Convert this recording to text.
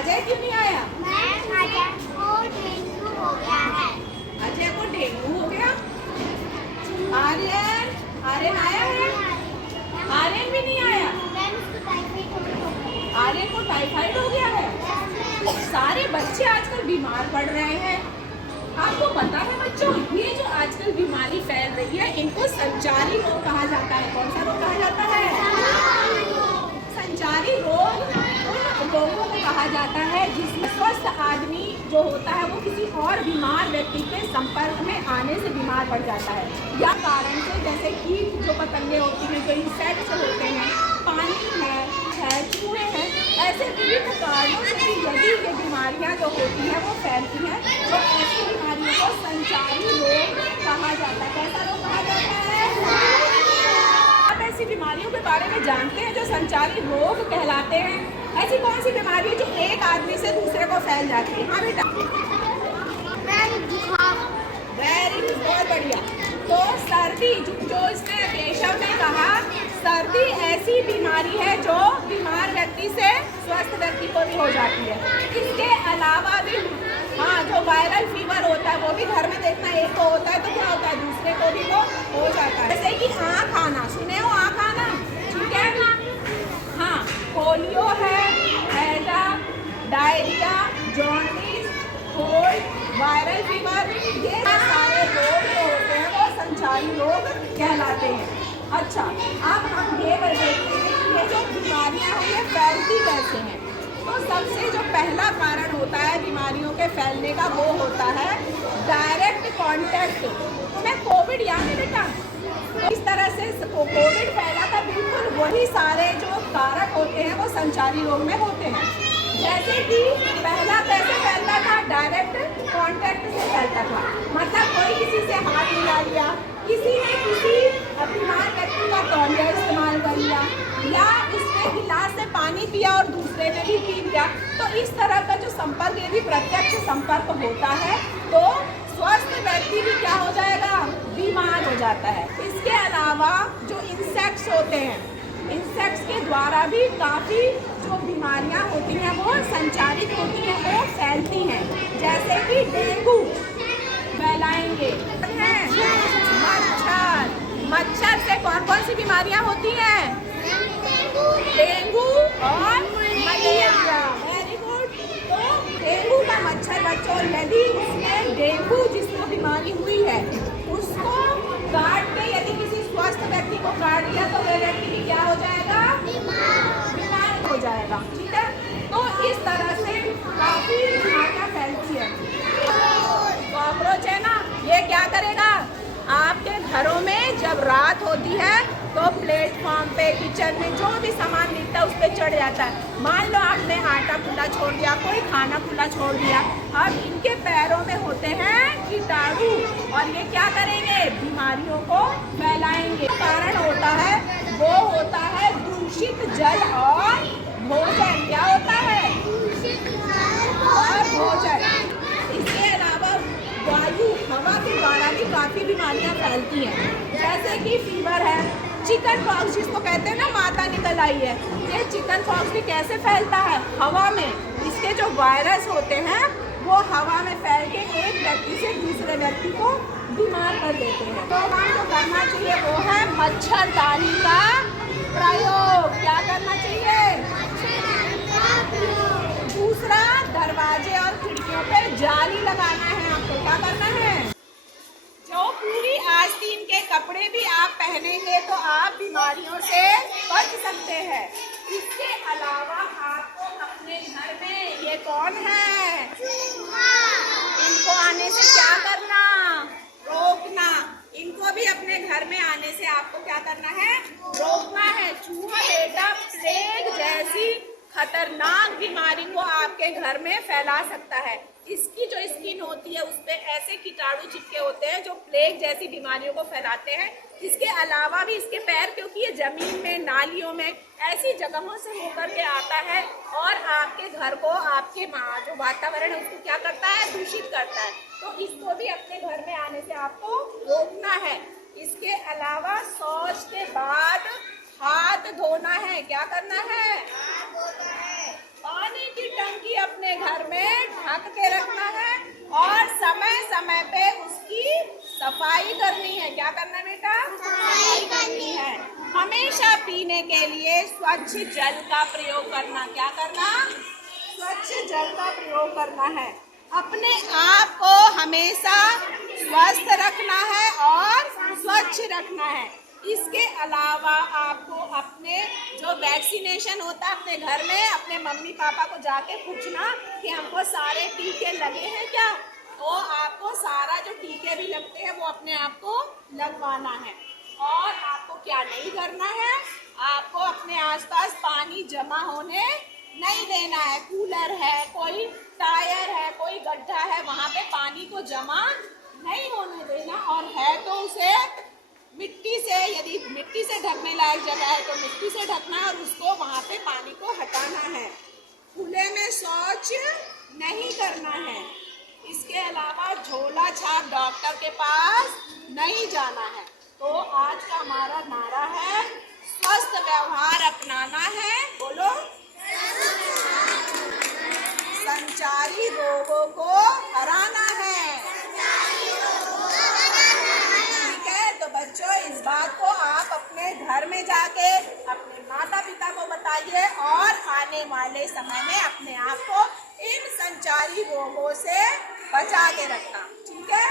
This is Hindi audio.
अजय क्यों नहीं आया? अजय को डेंगू हो गया है। अजय को डेंगू हो गया। आर्यन, आर्यन आया है? आर्यन भी नहीं आया। आर्यन को टाइफाइड हो गया है। सारे बच्चे आजकल बीमार पड़ रहे हैं। आपको पता है बच्चों, ये जो आजकल बीमारी फैल रही है इनको संचारी रोग कहा जाता है। कौन सा रोग कहा जाता है? संचारी रोग उन रोगों को कहा जाता है जिसमें स्वस्थ आदमी जो होता है वो किसी और बीमार व्यक्ति के संपर्क में आने से बीमार पड़ जाता है, या कारण से, जैसे कीट जो पतंगे होती हैं, जो इंसेक्ट्स होते हैं, पानी है, चूहे हैं, ऐसे विभिन्न कारणों से भी यदि ये बीमारियां जो होती हैं वो फैलती हैं, तो ऐसी बीमारियों को संचारी रोग कहा जाता है। कैसा रोग कहा जाता है? आप ऐसी बीमारियों के बारे में जानते हैं जो संचारी रोग कहलाते हैं? ऐसी कौन सी बीमारी है जो एक आदमी से दूसरे को फैल जाती है? हाँ बेटा, वेरी गुड, बहुत बढ़िया। तो सर्दी, जो इसने केशव ने कहा, सर्दी ऐसी बीमारी है जो बीमार व्यक्ति से स्वस्थ व्यक्ति को भी हो जाती है। इसके अलावा भी हाँ, जो वायरल फीवर होता है वो भी घर में देखना, एक को होता है तो क्या होता है, दूसरे को भी वो हो जाता है। जैसे कि आँख आना, सुने हो आँख आना? ठीक है ना? हाँ, पोलियो है, हैजा, diarrhoea, jaundice, cold, viral fever, ये सारे रोग जो होते हैं वो संचारी रोग कहलाते हैं। अच्छा, अब हम ये देखते हैं कि ये जो बीमारियां हैं ये फैलती कैसे हैं। तो सबसे जो पहला कारण होता है बीमारियों के फैलने का वो होता है डायरेक्ट कांटेक्ट। तुम्हें कोविड याद है बेटा? तो इस तरह से कोविड फैला था, बिल्कुल वही सारे जो कारक होते हैं वो संचारी रोग में होते हैं। जैसे कि पहला कैसे फैलता था? डायरेक्ट कांटेक्ट से फैलता था, मतलब कोई किसी से हाथ मिला लिया, किसी ने किसी बीमार व्यक्ति का तौलिया इस्तेमाल कर लिया, या उसने गिलास से पानी पिया और दूसरे ने भी पी लिया, तो इस तरह का जो संपर्क, यदि प्रत्यक्ष संपर्क होता है तो स्वस्थ व्यक्ति भी क्या हो जाएगा? बीमार हो जाता है। इसके अलावा जो इंसेक्ट्स होते हैं, इंसेक्ट्स के द्वारा भी काफ़ी जो बीमारियां होती हैं वो संचारित होती हैं, वो फैलती हैं। जैसे कि डेंगू फैलाएंगे हैं, मच्छर, मच्छर से कौन कौन सी बीमारियां होती हैं? डेंगू और मलेरिया। Very good. तो डेंगू का मच्छर बच्चों, यदि उसमें डेंगू जिसको बीमारी हुई है उसको काट के यदि किसी स्वस्थ व्यक्ति को काट लिया तो वह व्यक्ति भी क्या हो जाएगा? बीमार हो जाएगा। ठीक है, तो इस तरह से काफी बीमारियां फैलती है। कॉकरोच है ना, ये क्या करेगा? आपके घरों में जब रात होती है तो प्लेटफॉर्म पे, किचन में जो भी सामान मिलता है उस पर चढ़ जाता है। मान लो आपने आटा खुला छोड़ दिया, कोई खाना खुला छोड़ दिया, अब इनके पैरों में होते हैं कीटाणु और ये क्या करेंगे? बीमारियों को फैलाएंगे। कारण होता है वो होता है दूषित जल और भोजन। क्या होता है? और भोजन। इसके अलावा वायु, हवा के द्वारा भी काफ़ी बीमारियां फैलती हैं, जैसे कि फीवर है, चिकन पॉक्स जिसको कहते हैं ना, माता निकल आई है, ये चिकन पॉक्स भी कैसे फैलता है? हवा में। इसके जो वायरस होते हैं वो हवा में फैल के एक व्यक्ति से दूसरे व्यक्ति को बीमार कर देते हैं। तो हमें जो करना चाहिए वो है मच्छरदानी का प्रयोग। क्या करना चाहिए? दूसरा, दरवाजे और खिड़कियों पे जाली लगाना है आपको। क्या करना है? जो पूरी आस्तीन के कपड़े भी आप पहनेंगे तो आप बीमारियों से बच सकते हैं। इसके अलावा आपको अपने घर में, ये कौन है? इनको आने से क्या करना? रोकना। इनको भी अपने घर में आने से आपको क्या करना है? रोकना है। चूहा बेटा प्लेग जैसी खतरनाक बीमारी को आपके घर में फैला सकता है। इसकी जो स्किन होती है उस पे ऐसे कीटाणु चिपके होते हैं जो प्लेग जैसी बीमारियों को फैलाते हैं। इसके अलावा भी इसके पैर, क्योंकि ये जमीन में, नालियों में, ऐसी जगहों से होकर के आता है और आपके घर को, आपके जो वातावरण है उसको क्या करता है? दूषित करता है। तो इसको भी अपने घर में आने से आपको रोकना है। इसके अलावा शौच के बाद हाथ धोना है। क्या करना है? पानी की टंकी अपने ढक के रखना है और समय समय पे उसकी सफाई करनी है। क्या करना है बेटा? सफाई करनी है। हमेशा पीने के लिए स्वच्छ जल का प्रयोग करना। क्या करना? स्वच्छ जल का प्रयोग करना है। अपने आप को हमेशा स्वस्थ रखना है और स्वच्छ रखना है। इसके अलावा आपको अपने जो वैक्सीनेशन होता है अपने घर में अपने मम्मी पापा को जाके पूछना कि हमको सारे टीके लगे हैं क्या, तो आपको सारा जो टीके भी लगते हैं वो अपने आप को लगवाना है। और आपको क्या नहीं करना है, आपको अपने आसपास पानी जमा होने नहीं देना है। कूलर है, कोई टायर है, कोई गड्ढा है, वहाँ पे पानी को जमा नहीं होने देना। और है तो उसे मिट्टी से, यदि मिट्टी से ढकने लायक जगह है तो मिट्टी से ढकना है और उसको वहाँ पे पानी को हटाना है। खुले में शौच नहीं करना है। इसके अलावा झोला छाप डॉक्टर के पास नहीं जाना है। तो आज का हमारा नारा है स्वस्थ व्यवहार अपनाना है। बोलो, संचारी रोगों को हराना है। ठीक है, तो बच्चों इस बात को आप अपने घर में जाके अपने माता पिता को बताइए और आने वाले समय में अपने आप को इन संचारी रोगों से बचा के रखना। ठीक है।